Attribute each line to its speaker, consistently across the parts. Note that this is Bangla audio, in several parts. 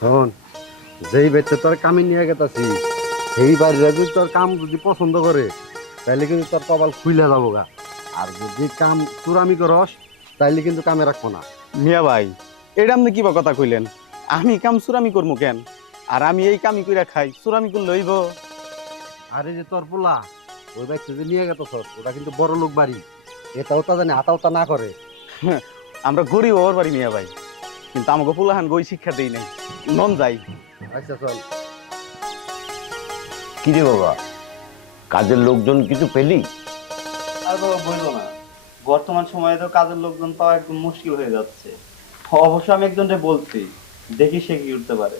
Speaker 1: শোন যেই বেচে তোর কামে নিয়ে গেতাছি সেই বাড়িরা যদি তোর কাম যদি পছন্দ করে তাইলে কিন্তু তোর কপাল খুইলে যাব গা। আর যদি কাম চুরামি করস তাইলে কিন্তু কামে রাখব না।
Speaker 2: মিয়া ভাই এটা আপনি কিবা কথা কইলেন? আমি কাম সুরামি করব কেন? আর আমি এই কামি কইরা খাই সুরামি করলে হইব।
Speaker 1: আরে যে তোর পোলা ওই বাইকটা যে নিয়ে গেত ওটা কিন্তু বড় লোক বাড়ি। এটাও তা জানি হাতাও তা না করে।
Speaker 2: আমরা গরিব ওর বাড়ি মিয়া ভাই। কিন্তু আমাকে পোলাহান গই শিক্ষা দেই নাই। নন যাই।
Speaker 1: আচ্ছা চল।
Speaker 3: কি রে বাবা? কাজের লোকজন কিছু পেলি?
Speaker 4: আর বাবা বলব না। বর্তমান সময়ে তো কাজের লোকজন পাওয়া একদম মুশকিল হয়ে যাচ্ছে। অবশ্য আমি একজনকে বলছি দেখি সে কি উঠতে পারে।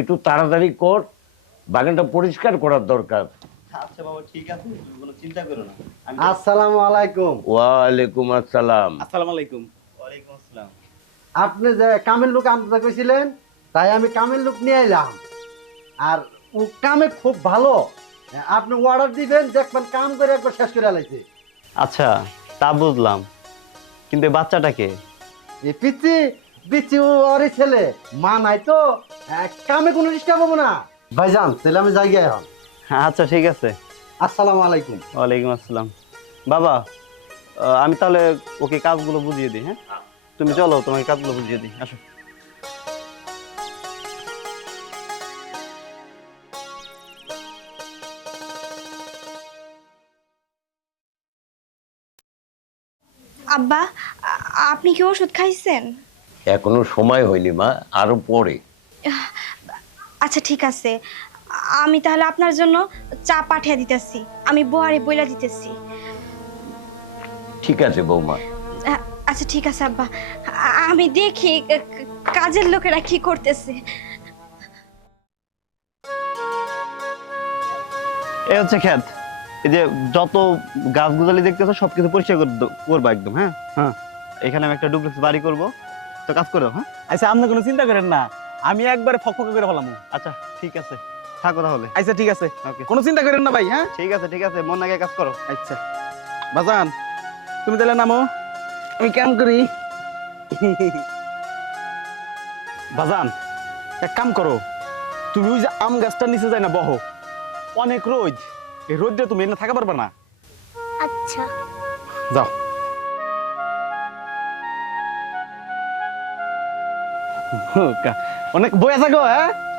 Speaker 3: একটু তাড়াতাড়ি কর বাগানটা পরিষ্কার করার দরকার।
Speaker 4: আচ্ছা বাবা ঠিক আছে কোনো চিন্তা করো না।
Speaker 1: আসসালামু আলাইকুম।
Speaker 3: ওয়ালাইকুম আসসালাম।
Speaker 2: আসসালামু আলাইকুম।
Speaker 4: ওয়ালাইকুম আসসালাম।
Speaker 1: আপনি যে কামের লোক আনতে কইছিলেন তাই আমি কামের লোক নিয়ে এলাম। আর ও কামে খুব ভালো। আপনি অর্ডার দিবেন দেখবেন কাম করে একবার শেষ করে লাইছে।
Speaker 2: আচ্ছা তা বুঝলাম। কিন্তু বাচ্চাটাকে
Speaker 1: এই পিচ্ছি পিচ্ছি ও ওরই ছেলে। মা নাই তো কামে কোনো ডিস্টার্ব হব না। ভাইজান তাহলে আমি যাই গিয়ে এখন।
Speaker 2: আচ্ছা ঠিক আছে।
Speaker 1: আসসালামু আলাইকুম।
Speaker 2: ওয়ালাইকুম আসসালাম। বাবা আমি তাহলে ওকে কাজগুলো বুঝিয়ে দিই হ্যাঁ? তুমি চলো তোমাকে কাজগুলো বুঝিয়ে দিই। আসো।
Speaker 5: আব্বা আপনি কি ওষুধ খাইছেন?
Speaker 3: এখনও সময় হয়নি মা আরও পরে।
Speaker 5: আচ্ছা ঠিক আছে। আমি তাহলে আপনার জন্য চা পাঠিয়ে দিতেছি। আমি বোয়ারে বইলা দিতেছি।
Speaker 3: ঠিক আছে বৌমা।
Speaker 5: আচ্ছা ঠিক আছে আব্বা। আমি দেখি কাজের লোকেরা কি করতেছে।
Speaker 2: এই হচ্ছে ক্ষেত এই যে যত গাছ গুজালি দেখতেছো সবকিছু পরিষ্কার করে দাও- করবা একদম হ্যাঁ? হ্যাঁ। এখানে আমি একটা ডুপ্লেক্স বাড়ি করব। তো কাজ করো হ্যাঁ?
Speaker 6: আচ্ছা আপনি কোনো চিন্তা করেন না। আমি একবারে ফকফকে করে হলাম
Speaker 2: আচ্ছা ঠিক আছে। থাকো তাহলে।
Speaker 6: আচ্ছা ঠিক আছে।
Speaker 2: ওকে।
Speaker 6: কোনো চিন্তা করেন না ভাই হ্যাঁ?
Speaker 2: ঠিক আছে ঠিক আছে। মন আগে কাজ করো।
Speaker 6: আচ্ছা। বাজান তুমি তাহলে নামো। আমি কাম করি বাজান এক কাম করো। তুমি ওই যে আম গাছটার নিচে যাই না বহো। অনেক রোদ। এই রোদটা তুমি এনে থাকা পারবে না।
Speaker 5: আচ্ছা।
Speaker 6: যাও। কা- অনেক বই আছে গো হ্যাঁ?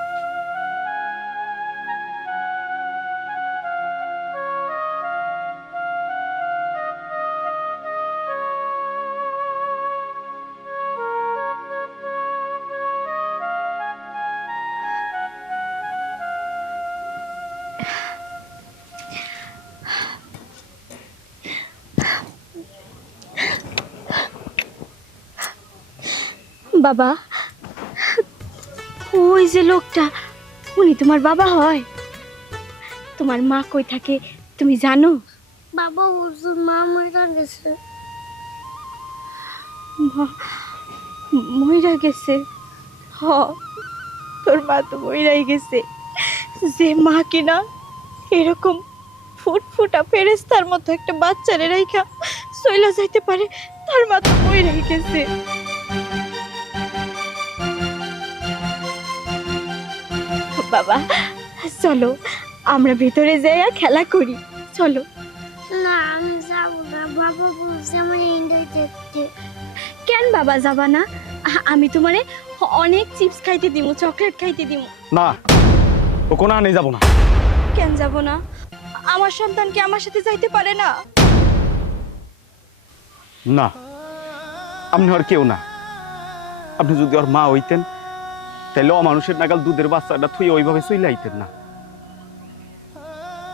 Speaker 5: বাবা? ওই যে লোকটা উনি তোমার বাবা হয়। তোমার মা কই থাকে তুমি জানো?
Speaker 7: বাবা হুজুর মা মারা গেছে।
Speaker 5: ম- মইরা গেছে? হ তোর মা তো মইরাই গেছে। যে মা কিনা এরকম ফুটফুটা ফেরেস্তার মতো একটা বাচ্চারে রাইখা সইলা যাইতে পারে তার মা তো মইরাই গেছে। বাবা। চলো আমরা ভেতরে যাইয়া খেলা করি। চলো।
Speaker 7: না আমি যাব না। বাবা বলছে আমার ইন্ডিয়া দেখতে
Speaker 5: কেন বাবা যাবা না? আমি তোমারে অনেক চিপস খাইতে দিমু চকলেট খাইতে দিমু।
Speaker 6: না ও কোনো আনে যাব না।
Speaker 5: কেন যাব না? আমার সন্তান কি আমার সাথে যাইতে পারে না?
Speaker 6: না আপনি আর কেউ না। আপনি যদি ওর মা হইতেন তাহলে অমানুষের নাগাল দুধের বাচ্চাটা থুই ওইভাবে চলে আইতেন না।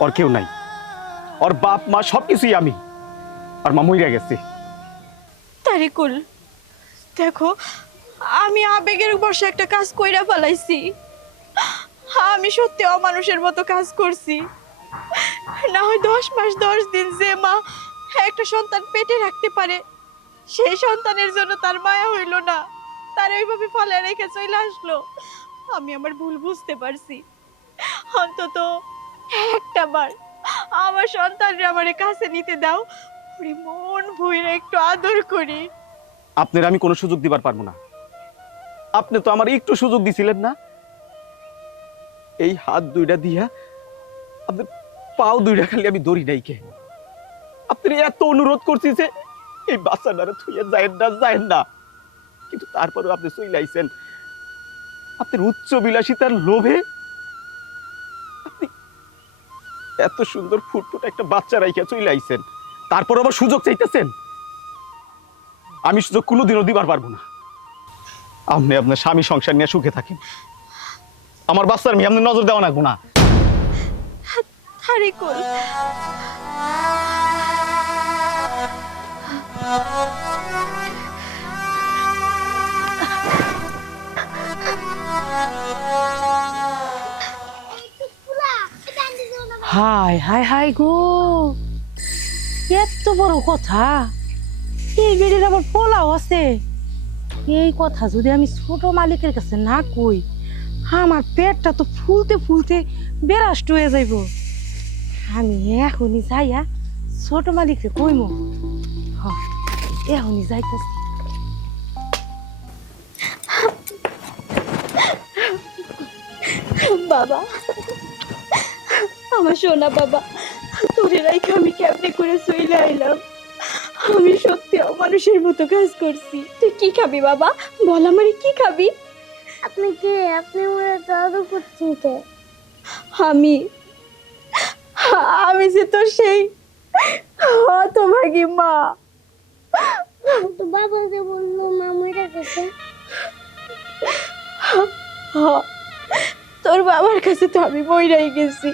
Speaker 6: ওর কেউ নাই। ওর বাপ, মা, সবকিছুই আমি। আর মা মইরা গেছে।
Speaker 5: তারিকুল দেখো, আমি আবেগের বর্ষে একটা কাজ কইরা ফেলাইছি। আমি সত্যি অমানুষের মতো কাজ করছি। না হয় দশ মাস, দশ দিন যে মা একটা সন্তান পেটে রাখতে পারে, সেই সন্তানের জন্য তার মায়া হইল না। ওইভাবে ফলে রেখে চলে আসলো। আমি আমার ভুল বুঝতে পারছি। অন্তত আমার সন্তানরা আমার কাছে নিতে দাও। ওরে মন একটু আদর করি।
Speaker 6: আপনার আমি কোনো সুযোগ দিবার পারব না। আপনি তো আমার একটু সুযোগ দিছিলেন না। এই হাত দুইটা দিয়া আপনার পাও দুইটা খালি আমি দড়ি নাই কে। আপনি এত অনুরোধ করছি যে এই বাচ্চাটারে থুইয়া যায়েন না যায়েন না। কিন্তু তারপরেও আপনি চলে আইছেন আপনার উচ্চ বিলাসিতার লোভে আপনি এত সুন্দর ফুটফুট একটা বাচ্চা রাইখা চলে আইছেন তারপর আবার সুযোগ চাইতেছেন? আমি সুযোগ কোনোদিনও দিবার পারব না। আপনি আপনার স্বামী সংসার নিয়ে সুখে থাকেন। আমার বাচ্চার মেয়ে আপনি নজর দেওয়া না।
Speaker 5: তারিকুল
Speaker 8: হাই হাই হাই গো। এত বড় কথা। এই বেড়ির আবার পোলাও আছে। এই কথা যদি আমি ছোট মালিকের কাছে না কই, আমার পেটটা তো ফুলতে ফুলতে বেরাষ্ট হয়ে যাইব। আমি এখনই যাইয়া ছোট মালিকরে কইম। এখনই যাইতেছি।
Speaker 5: বাবা। আমার সোনা বাবা তোরে রাইখে আমি কেমনে করে চলে আইলাম? আমি সত্যি মানুষের মতো কাজ করছি। তুই কি খাবি বাবা? বল আমারে কি খাবি?
Speaker 7: আপনি কে? আপনি আমার দাদু করছেন কে?
Speaker 5: আমি? আমি যে তোর সেই হতভাগী মা।
Speaker 7: তো বাবা বাবাকে বলব মামুরা কাছে
Speaker 5: হ, তোর বাবার কাছে তো আমি বইরাই গেছি।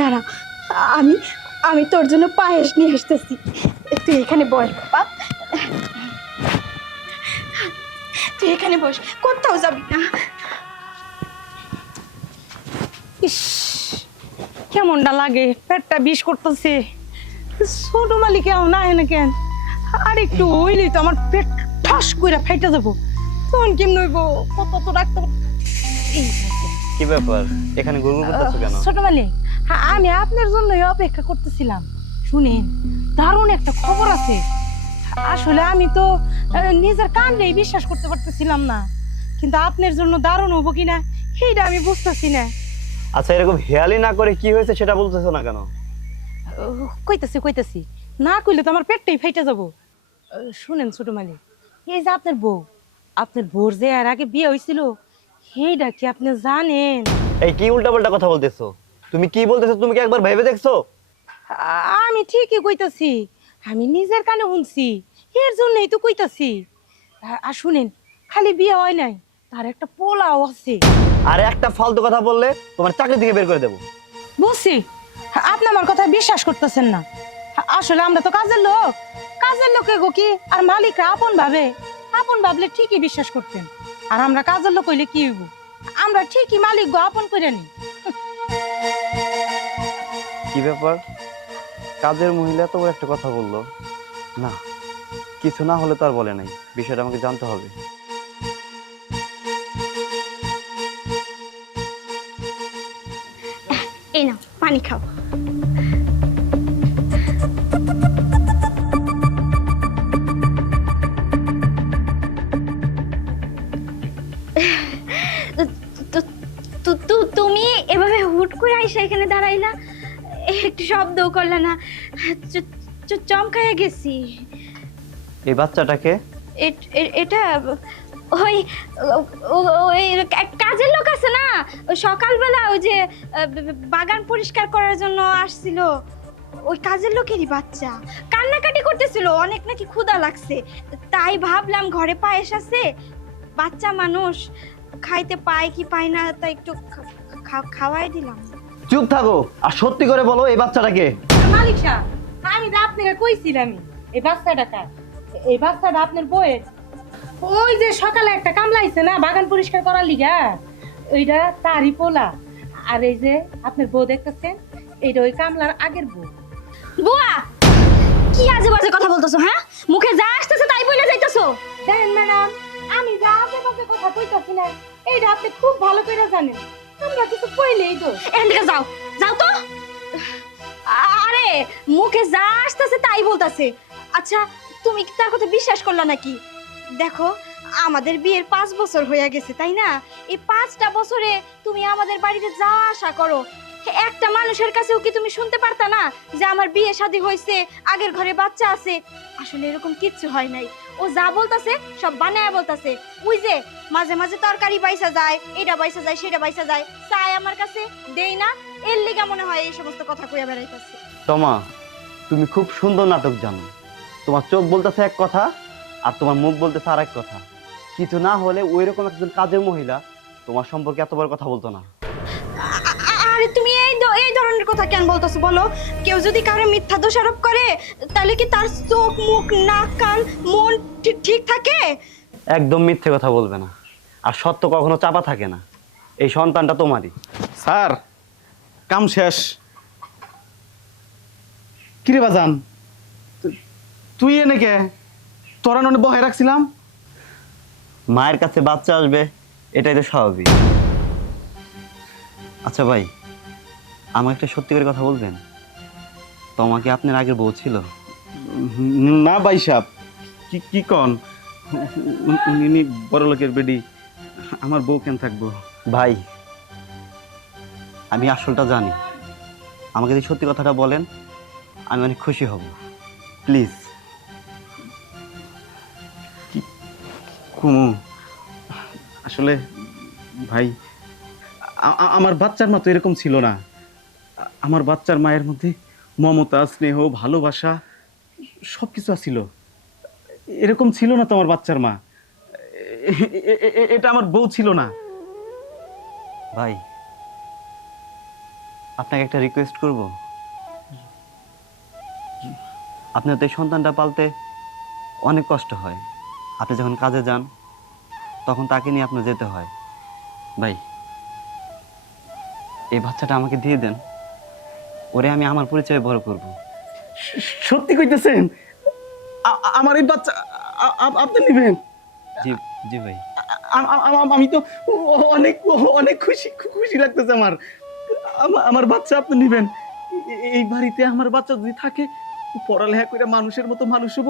Speaker 5: দাঁড়া আমি আমি তোর জন্য পায়েস নিয়ে আসতেছি। তুই এখানে বস বাবা। তুই এখানে বস কোথাও যাবি না।
Speaker 8: ইস কেমনটা লাগে পেটটা বিষ করতেছে। ছোট মালিক না এনে কেন? আর একটু হইলেই তো আমার পেট ঠাস করে ফাইটা যাব। তখন কেমন হইব? কত তো রাখতে
Speaker 2: কি ব্যাপার? এখানে গুরগুর করতেছো কেন?
Speaker 8: ছোট মালিক। হ্যাঁ, আমি আপনার জন্যই অপেক্ষা করতেছিলাম। শুনেন দারুণ একটা খবর আছে। আসলে আমি তো নিজের কানটাই বিশ্বাস করতে পারতেছিলাম না। কিন্তু আপনার জন্য দারুণ হব কিনা সেইটা আমি বুঝতেছি না।
Speaker 2: আচ্ছা এরকম হেয়ালি না করে কি হয়েছে সেটা বলতেছো না কেন?
Speaker 8: কইতাছি কইতাছি। না কইলে তো আমার পেটটাই ফাইটা যাব। শুনেন ছোট মালিক এই যে আপনার বউ আপনার বউর যে এর আগে বিয়ে হয়েছিল সেইটা কি আপনি জানেন?
Speaker 2: এই কি উল্টাপাল্টা কথা বলতেছো? তুমি কি বলতেছো? তুমি কি একবার ভেবে দেখছ?
Speaker 8: আমি ঠিকই কইতাছি। আমি নিজের কানে শুনছি। এর জন্যই তো কইতাছি। আর শুনেন খালি বিয়ে হয় নাই তার একটা পোলাও আছে।
Speaker 2: আর একটা ফালতু কথা বললে তোমার চাকরি থেকে বের করে দেবো।
Speaker 8: বুঝছি আপনি আমার কথা বিশ্বাস করতেছেন না। আসলে আমরা তো কাজের লোক। কাজের লোকে গো কি? আর মালিকরা আপন ভাবে। আপন ভাবলে ঠিকই বিশ্বাস করতেন। আর আমরা কাজের লোক হইলে কি হইব? আমরা ঠিকই মালিক গো আপন করে নি।
Speaker 2: কি ব্যাপার? কাজের মহিলা তো একটা কথা বলল। না, কিছু না হলে তো আর বলে নাই। বিষয়টা আমাকে জানতে হবে।
Speaker 5: এই পানি খাও। দাঁড়াইলা একটু শব্দও করলা না চ- চ- গেছি।
Speaker 2: এই বাচ্চাটাকে?
Speaker 5: এটা ওই ওই কাজের লোক আছে না? ওই সকালবেলা ওই যে বাগান পরিষ্কার করার জন্য আসছিল। ওই কাজের লোকেরই বাচ্চা। কান্নাকাটি করতেছিল অনেক নাকি ক্ষুধা লাগছে। তাই ভাবলাম ঘরে পায়েস আছে বাচ্চা মানুষ খাইতে পায় কি পায় না তাই একটু খাওয়াই দিলাম।
Speaker 2: চুপ থাকো। আর সত্যি করে বলো এই বাচ্চাটাকে।
Speaker 8: মালিক সাহেব আমি তো আপনাকে কইছিলাম। এই বাচ্চাটা কার? এই বাচ্চাটা আপনার বউয়ের? ওই যে সকালে একটা কামলাইছে না বাগান পরিষ্কার করার লিগা ওইটা তারই পোলা। আর এই যে আপনার বউ দেখতেছেন এইটা ওই কামলার আগের বউ।
Speaker 5: বুয়া কি আজে বাজে কথা বলতেছো হ্যাঁ? মুখে যা আসতেছে তাই বলে যাইতেছো।
Speaker 8: দেখেন ম্যাডাম আমি যা আজে বাজে কথা কইতাছি না এইটা আপনি খুব ভালো করে জানেন। আমরা কিছু কইলেই দোষ।
Speaker 5: এখান থেকে যাও। যাও তো। আরে, মুখে যা আসতেছে তাই বলতাছে। আচ্ছা তুমি কি তার কথা বিশ্বাস করলা নাকি? দেখো, আমাদের বিয়ের পাঁচ বছর হয়ে গেছে, তাই না? এই পাঁচটা বছরে তুমি আমাদের বাড়িতে যা আশা করো, একটা মানুষের কাছেও কি তুমি শুনতে পারতা না যে আমার বিয়ে শাদী হয়েছে আগের ঘরে বাচ্চা আছে? আসলে এরকম কিচ্ছু হয় নাই। ও যা বলতাছে, সব বানায় বলতাছে। ওই যে, মাঝে মাঝে তরকারি বাইসা যায় এটা বাইসা যায় সেটা বাইসা যায়। চাই আমার কাছে, দেই না, এর লিগা মনে হয় এই সমস্ত কথা কইয়া বেড়াইতাছে।
Speaker 2: তোমা তুমি খুব সুন্দর নাটক জানো। তোমার চোখ বলতেছে এক কথা, আর তোমার মুখ বলতেছে আর এক কথা। কিছু না হলে ওই রকম একজন কাজের মহিলা তোমার সম্পর্কে এত বড় কথা বলতো না।
Speaker 5: দ- কথা কেন বলতেছো? বলো। কেউ যদি কারও মিথ্যা দোষারোপ করে তাহলে কি তার চোখ মুখ নাক কান মন ঠিক- ঠিক থাকে?
Speaker 2: একদম মিথ্যে কথা বলবে না। আর সত্য কখনো চাপা থাকে না। এই সন্তানটা তোমারই।
Speaker 6: স্যার কাম শেষ। কিরে বাজান? তুই এনে কে? তোরা ননে বহাই রাখছিলাম?
Speaker 2: মায়ের কাছে বাচ্চা আসবে এটাই তো স্বাভাবিক। আচ্ছা ভাই আমাকে একটা সত্যি করে কথা বলবেন? তোমাকে আপনার আগের বউ ছিল।
Speaker 6: না ভাই সাহেব। কি কি কন? উনি- বড় লোকের বেডি। আমার বউ কেন থাকব?
Speaker 2: ভাই আমি আসলটা জানি। আমাকে যদি সত্যি কথাটা বলেন আমি অনেক খুশি হব। প্লিজ।
Speaker 6: কুমু? আসলে ভাই আমার বাচ্চার মা তো এরকম ছিল না। আমার বাচ্চার মায়ের মধ্যে মমতা, স্নেহ, ভালোবাসা সব কিছু ছিল এরকম ছিল না তো আমার বাচ্চার মা। এটা আমার বউ ছিল না।
Speaker 2: ভাই, আপনাকে একটা রিকোয়েস্ট করব। আপনার তো সন্তানটা পালতে অনেক কষ্ট হয়। আপনি যখন কাজে যান, তখন তাকে নিয়ে আপনার যেতে হয়। ভাই, এই বাচ্চাটা আমাকে দিয়ে দেন। ওরে আমি আমার পরিচয় বড় করব।
Speaker 6: সত্যি কইতেছেন? আমার এই বাচ্চা আপনি নেবেন?
Speaker 2: জি জি ভাই।
Speaker 6: আমি তো অনেক অনেক খুশি খুশি লাগতেছে আমার। আমার বাচ্চা আপনি নেবেন। এই বাড়িতে আমার বাচ্চা যদি থাকে পড়ালেখা করে মানুষের মতো মানুষ হব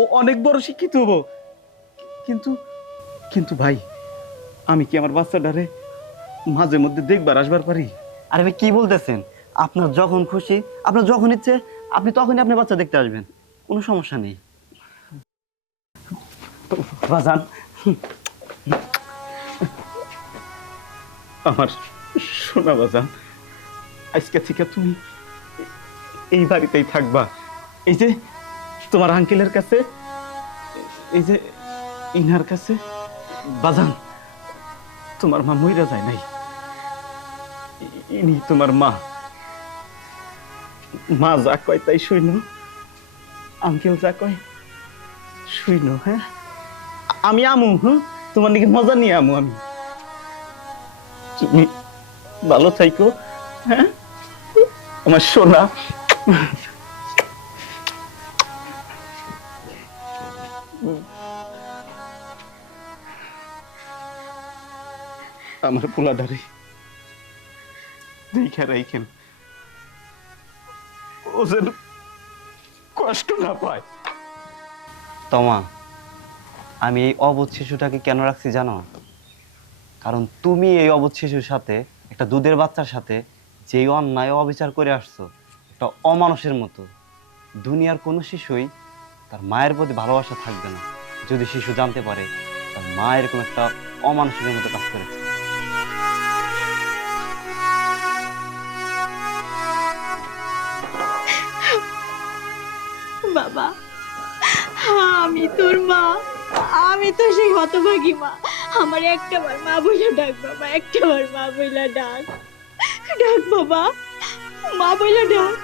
Speaker 6: ও অনেক বড় শিক্ষিত হব। কিন্তু কিন্তু ভাই আমি কি আমার বাচ্চাটারে মাঝে মধ্যে দেখবার আসবার পারি?
Speaker 2: আর ভাই কি বলতেছেন? আপনার যখন খুশি, আপনার যখন ইচ্ছে, আপনি তখনই আপনি বাচ্চা দেখতে আসবেন। কোনো সমস্যা নেই।
Speaker 6: আমার সোনা বাজান, আজকে থেকে তুমি এই বাড়িতেই থাকবা। এই যে তোমার আঙ্কেলের কাছে, এই যে ইনার কাছে, বাজান, তোমার মা মইরা যায় নাই। ইনি তোমার মা। মা যা কয় তাই শুইন। আঙ্কেল যা কয়, শুইন হ্যাঁ? আমি আমু হ্যাঁ তোমার দিকে মজা নিয়ে আমু আমি। তুমি ভালো থাইকো হ্যাঁ? আমার সোনা। আমার পোলাডারে। দেখা রাইখেন। ও যেন কষ্ট না পায়।
Speaker 2: তমা, আমি এই অবধ শিশুটাকে কেন রাখছি জানো? কারণ তুমি এই অবধ শিশুর সাথে, একটা দুধের বাচ্চার সাথে যেই অন্যায় অবিচার করে আসছো, একটা অমানুষের মতো। দুনিয়ার কোনো শিশুই তার মায়ের প্রতি ভালোবাসা থাকবে না। যদি শিশু জানতে পারে, তার মা এরকম একটা অমানুষের মতো কাজ করেছে।
Speaker 5: বাবা আমি তোর মা। আমি তো সেই হতভাগী মা। আমার একটা বার মা বইলা ডাক বাবা একটা বার মা বইলা ডাক। ডাক বাবা, মা বইলা ডাক।